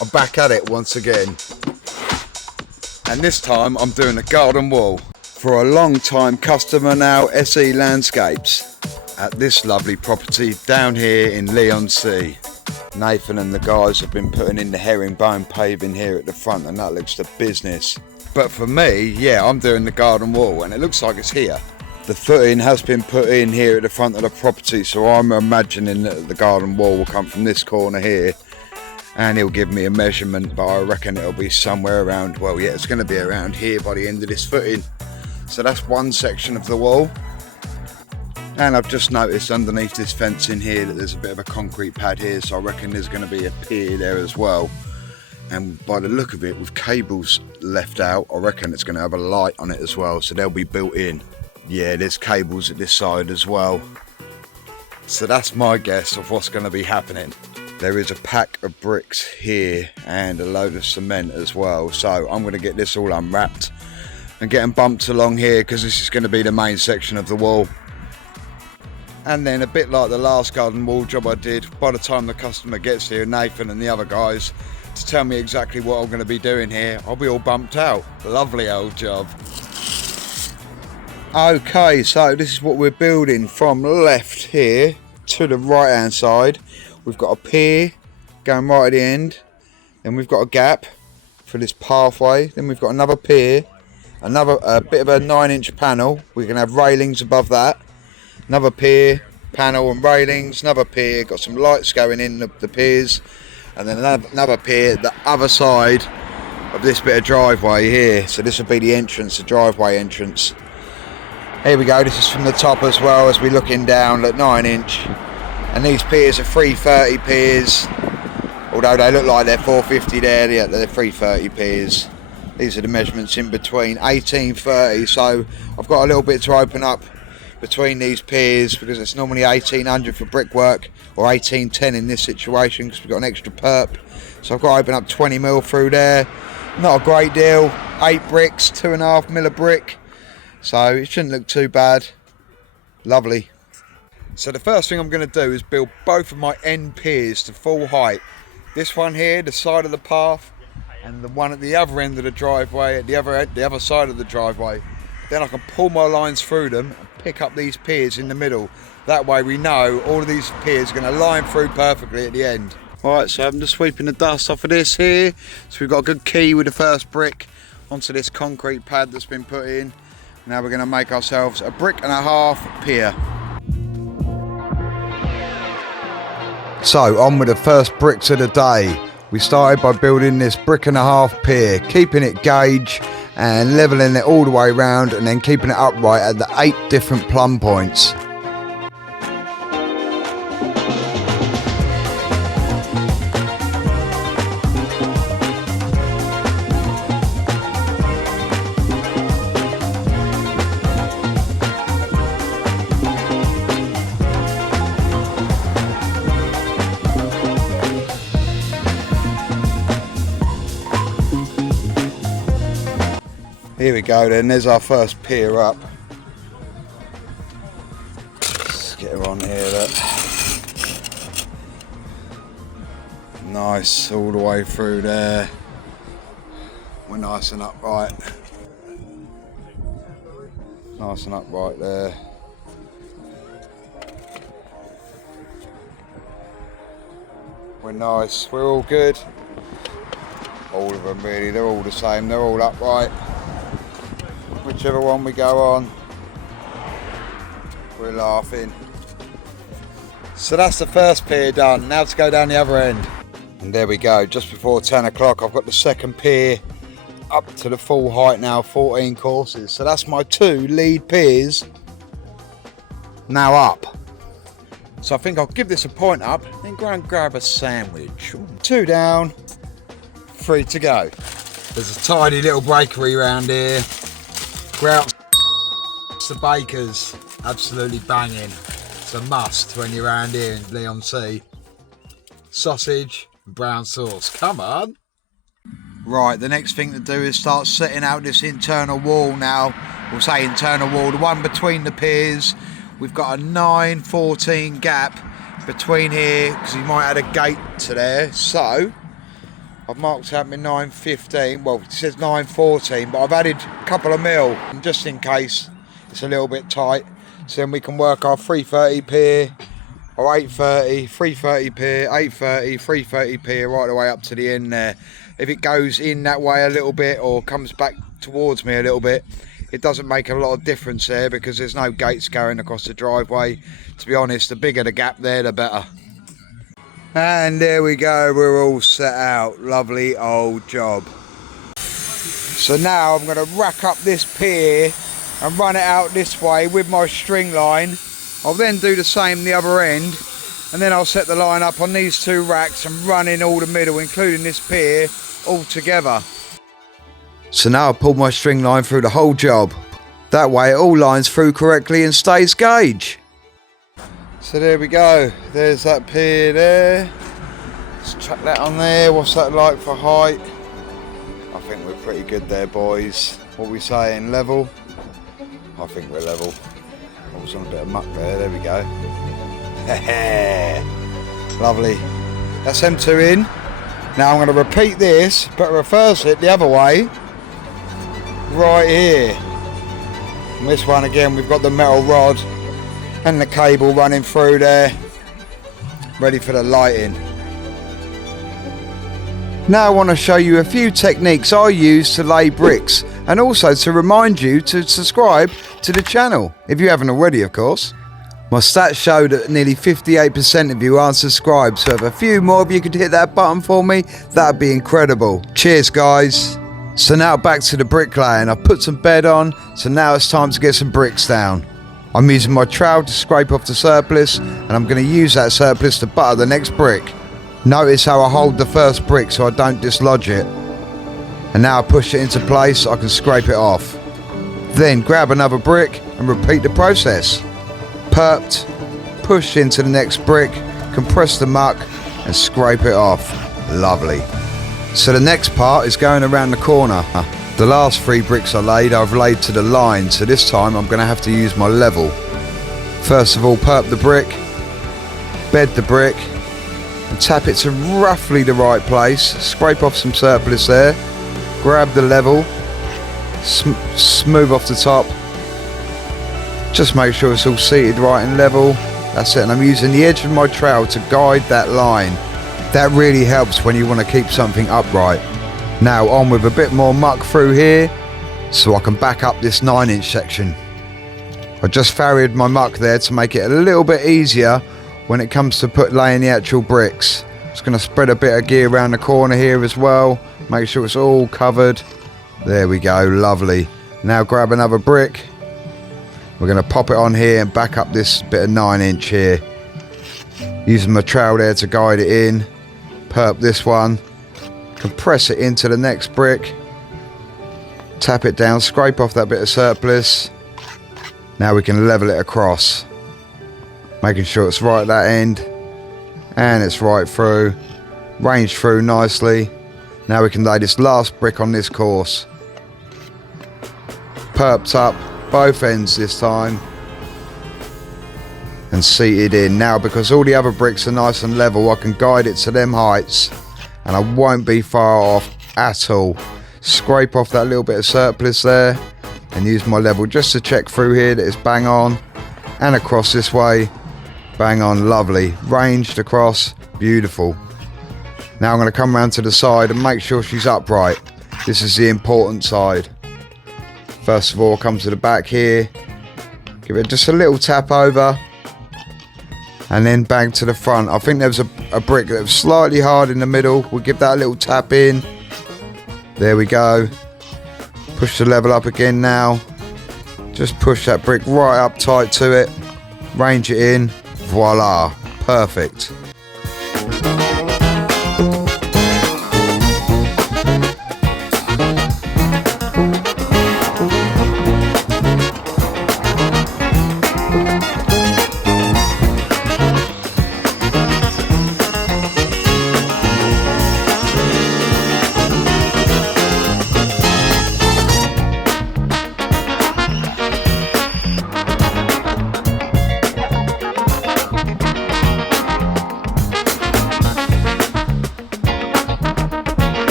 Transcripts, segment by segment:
I'm back at it once again. And this time I'm doing a garden wall for a long time customer now, SE Landscapes, at this lovely property down here in Leigh-on-Sea. Nathan and the guys have been putting in the herringbone paving here at the front, and that looks the business. But for me, yeah, I'm doing the garden wall and it looks like it's here. The footing has been put in here at the front of the property, so I'm imagining that the garden wall will come from this corner here, and he'll give me a measurement, but I reckon it'll be somewhere around, well, yeah, it's going to be around here by the end of this footing. So that's one section of the wall. And I've just noticed underneath this fencing here that there's a bit of a concrete pad here, so I reckon there's going to be a pier there as well. And by the look of it, with cables left out, I reckon it's going to have a light on it as well, so they'll be built in. Yeah, there's cables at this side as well. So that's my guess of what's going to be happening. There is a pack of bricks here and a load of cement as well. So I'm going to get this all unwrapped and get them bumped along here, because this is going to be the main section of the wall. And then, a bit like the last garden wall job I did, by the time the customer gets here, Nathan and the other guys, to tell me exactly what I'm going to be doing here, I'll be all bumped out. Lovely old job. Okay, so this is what we're building from left here to the right hand side. We've got a pier going right at the end, then we've got a gap for this pathway, then we've got another pier, another bit of a 9-inch panel. We can have railings above that, another pier, panel and railings, another pier, got some lights going in the piers, and then another pier the other side of this bit of driveway here. So this will be the entrance, the driveway entrance. Here we go, this is from the top as well, as we're looking down at 9-inch. And these piers are 330 piers, although they look like they're 450 there, they're 330 piers. These are the measurements in between, 1830, so I've got a little bit to open up between these piers, because it's normally 1800 for brickwork, or 1810 in this situation, because we've got an extra perp. So I've got to open up 20 mil through there. Not a great deal, 8 bricks, 2.5 mil of brick. So it shouldn't look too bad. Lovely. So the first thing I'm going to do is build both of my end piers to full height. This one here, the side of the path, and the one at the other end of the driveway, at the other side of the driveway. Then I can pull my lines through them and pick up these piers in the middle. That way we know all of these piers are going to line through perfectly at the end. Alright, so I'm just sweeping the dust off of this here. So we've got a good key with the first brick onto this concrete pad that's been put in. Now we're going to make ourselves a 1.5 brick pier. So on with the first bricks of the day. We started by building this 1.5 brick pier, keeping it gauge and levelling it all the way around, and then keeping it upright at the 8 different plumb points. Here we go then, there's our first pier up. Let's get her on here, look. Nice, all the way through there. We're nice and upright. Nice and upright there. We're nice, we're all good. All of them really, they're all the same, they're all upright. Whichever one we go on, we're laughing. So that's the first pier done. Now to go down the other end. And there we go, just before 10 o'clock, I've got the second pier up to the full height now, 14 courses. So that's my 2 lead piers now up. So I think I'll give this a point up, then go and grab a sandwich. 2 down, 3 to go. There's a tiny little bakery around here. GROUT, the bakers, absolutely banging. It's a must when you're around here in Leigh-on-Sea. Sausage and brown sauce, come on. Right, the next thing to do is start setting out this internal wall now. We'll say internal wall, the one between the piers. We've got a 9-14 gap between here, because we might add a gate to there. So I've marked out my 9.15, well it says 9.14, but I've added a couple of mil just in case it's a little bit tight. So then we can work our 330 pier or 830, 330 pier, 830, 330 pier right the way up to the end there. If it goes in that way a little bit or comes back towards me a little bit, it doesn't make a lot of difference there because there's no gates going across the driveway. To be honest, the bigger the gap there, the better. And there we go, we're all set out. Lovely old job. So now I'm going to rack up this pier and run it out this way with my string line. I'll then do the same the other end, and then I'll set the line up on these two racks and run in all the middle, including this pier, all together. So now I'll pull my string line through the whole job. That way it all lines through correctly and stays gauge. So there we go, there's that pier there. Let's chuck that on there. What's that like for height? I think we're pretty good there, boys. What are we saying, level? I think we're level. I was on a bit of muck there we go. Lovely. That's them two in. Now I'm going to repeat this, but reverse it the other way. Right here. And this one again, we've got the metal rod and the cable running through there, ready for the lighting. Now I want to show you a few techniques I use to lay bricks, and also to remind you to subscribe to the channel, if you haven't already of course. My stats show that nearly 58% of you aren't subscribed, so if a few more of you could hit that button for me, that'd be incredible. Cheers guys. So now back to the bricklaying. I've put some bed on, so now it's time to get some bricks down. I'm using my trowel to scrape off the surplus, and I'm going to use that surplus to butter the next brick. Notice how I hold the first brick so I don't dislodge it. And now I push it into place so I can scrape it off. Then grab another brick and repeat the process. Perped, push into the next brick, compress the muck and scrape it off. Lovely. So the next part is going around the corner. The last 3 bricks I laid, I've laid to the line, so this time I'm going to have to use my level. First of all, perp the brick, bed the brick, and tap it to roughly the right place. Scrape off some surplus there, grab the level, smooth off the top. Just make sure it's all seated right and level. That's it, and I'm using the edge of my trowel to guide that line. That really helps when you want to keep something upright. Now on with a bit more muck through here so I can back up this 9-inch section. I just varied my muck there to make it a little bit easier when it comes to laying the actual bricks. Just going to spread a bit of gear around the corner here as well. Make sure it's all covered. There we go, lovely. Now grab another brick. We're going to pop it on here and back up this bit of 9-inch here. Using my trowel there to guide it in. Perp this one. Compress it into the next brick. Tap it down, scrape off that bit of surplus. Now we can level it across. Making sure it's right at that end. And it's right through. Range through nicely. Now we can lay this last brick on this course. Perped up both ends this time. And seated in. Now because all the other bricks are nice and level, I can guide it to them heights. And I won't be far off at all. Scrape off that little bit of surplus there and use my level just to check through here that it's bang on, and across this way, bang on, lovely. Ranged across, beautiful. Now I'm going to come around to the side and make sure she's upright. This is the important side. First of all, come to the back here, give it just a little tap over, and then bang to the front. I think there was a brick that was slightly hard in the middle. We'll give that a little tap in. There we go. Push the level up again now. Just push that brick right up tight to it. Range it in. Voila. Perfect.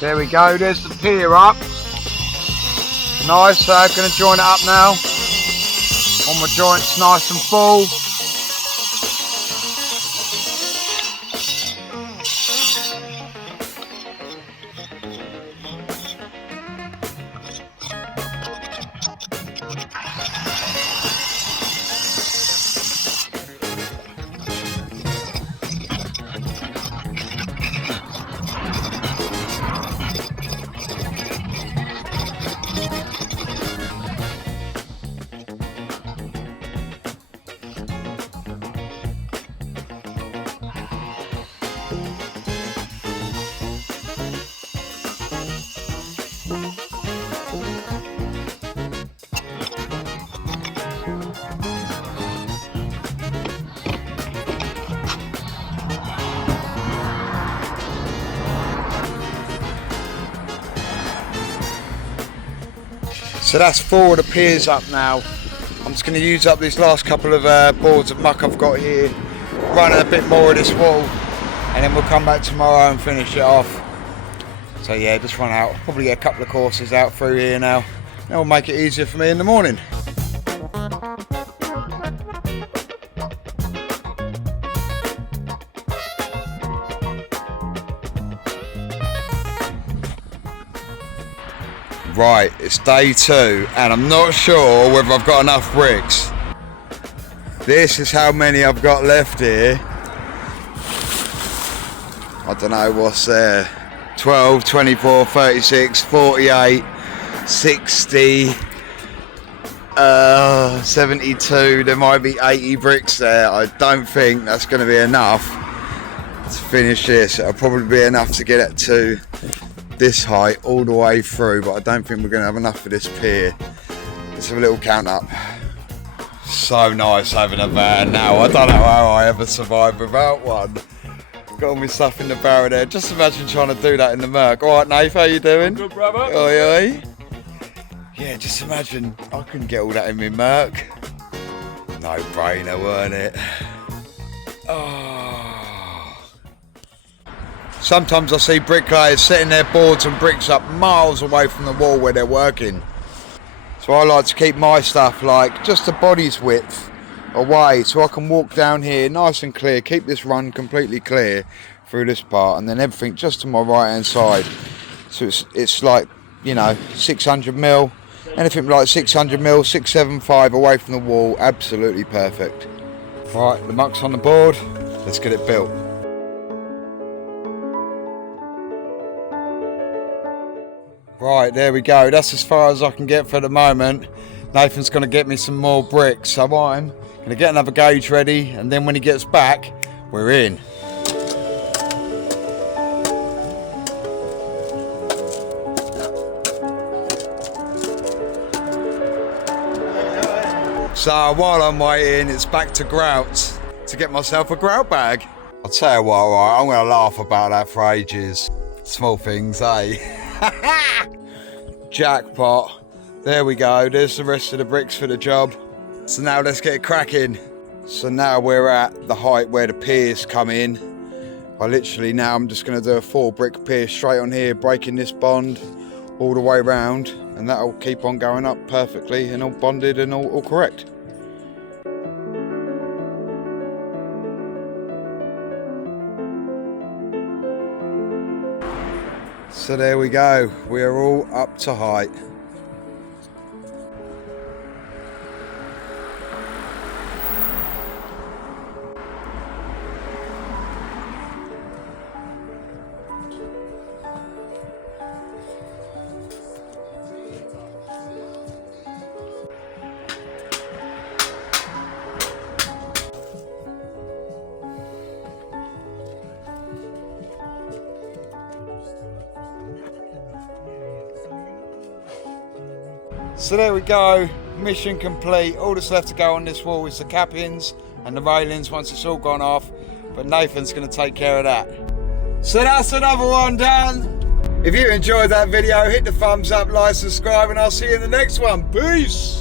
There we go, there's the pier up. Nice, so I'm going to join it up now. All my joints nice and full. So that's 4 of the piers up now. I'm just going to use up these last couple of boards of muck I've got here, run a bit more of this wall, and then we'll come back tomorrow and finish it off. So yeah, just run out, probably get a couple of courses out through here now. That'll make it easier for me in the morning. Right, it's day 2 and I'm not sure whether I've got enough bricks. This is how many I've got left here. I don't know what's there. 12, 24, 36, 48, 60, 72. There might be 80 bricks there. I don't think that's going to be enough to finish this. It'll probably be enough to get it to this height all the way through, but I don't think we're going to have enough for this pier. Let's have a little count up. So nice having a van now. I don't know how I ever survived without one. Got all my stuff in the barrow there. Just imagine trying to do that in the Merc. Alright Nath, how you doing? Good, brother. Oi, oi. Yeah, just imagine I couldn't get all that in my Merc. No brainer, weren't it? Oh. Sometimes I see bricklayers setting their boards and bricks up miles away from the wall where they're working. So I like to keep my stuff like just a body's width away, so I can walk down here nice and clear, keep this run completely clear through this part, and then everything just to my right hand side. So it's like, you know, 600 mil, anything like 600 mil, 675 away from the wall, absolutely perfect. Right, the muck's on the board, let's get it built. Right, there we go. That's as far as I can get for the moment. Nathan's going to get me some more bricks, so I'm going to get another gauge ready, and then when he gets back, we're in. So while I'm waiting, it's back to GROUT to get myself a GROUT bag. I'll tell you what, right, I'm going to laugh about that for ages. Small things, eh? Jackpot. There we go, there's the rest of the bricks for the job. So now let's get it cracking. So now we're at the height where the piers come in. Now I'm just going to do a 4 brick pier straight on here, breaking this bond all the way around, and that'll keep on going up perfectly and all bonded and all correct. So there we go, we are all up to height. So there we go, mission complete. All that's left to go on this wall is the cappings and the railings once it's all gone off, but Nathan's going to take care of that. So that's another one done. If you enjoyed that video, hit the thumbs up, like, subscribe, and I'll see you in the next one. Peace!